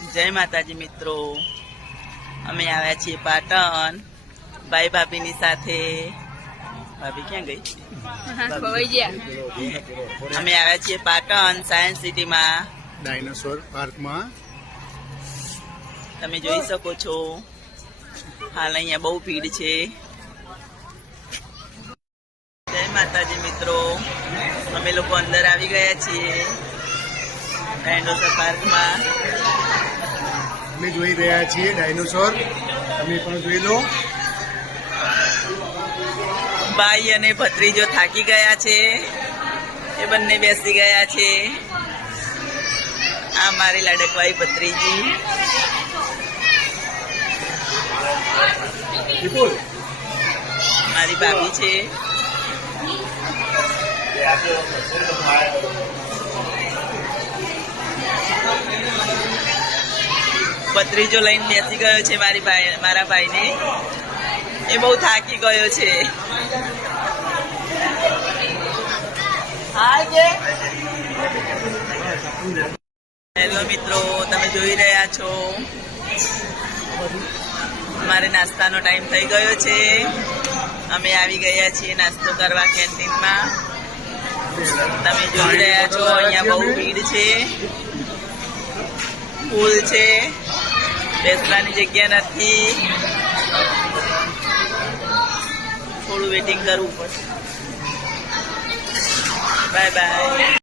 જય માતાજી મિત્રો, અમે આવ્યા છીએ પાટણ ભાઈ ભાભીની સાથે. ભાભી ક્યાં ગઈ? અમે આવ્યા છીએ પાટણ સાયન્સ સિટીમાં, ડાયનોસોર પાર્કમાં. તમે જોઈ શકો છો હાલ અહીંયા બહુ ભીડ છે. જય માતાજી મિત્રો, અમે લોકો અંદર આવી ગયા છીએ ડાયનોસોર પાર્કમાં. અમે જોઈ રહ્યા છીએ ડાયનોસોર, તમે પણ જોઈ લો. ભાઈ અને ભત્રીજો થાકી ગયા છે, એ બંને બેસી ગયા છે. આ મારી લાડકવાઈ ભત્રીજી, મારી ભાભી છે. ભત્રીજો લઈને બેસી ગયો છે મારા ભાઈને. એ બહુ થાકી ગયો છે. હેલો મિત્રો, તમે જોઈ રહ્યા છો અમારે નાસ્તાનો ટાઈમ થઈ ગયો છે. અમે આવી ગયા છીએ નાસ્તો કરવા કેન્ટીનમાં. તમે જોઈ રહ્યા છો અહીંયા બહુ ભીડ છે, ફૂલ છે, બેસવાની જગ્યા નથી. થોડું વેટિંગ કરવું પડશે. Bye bye.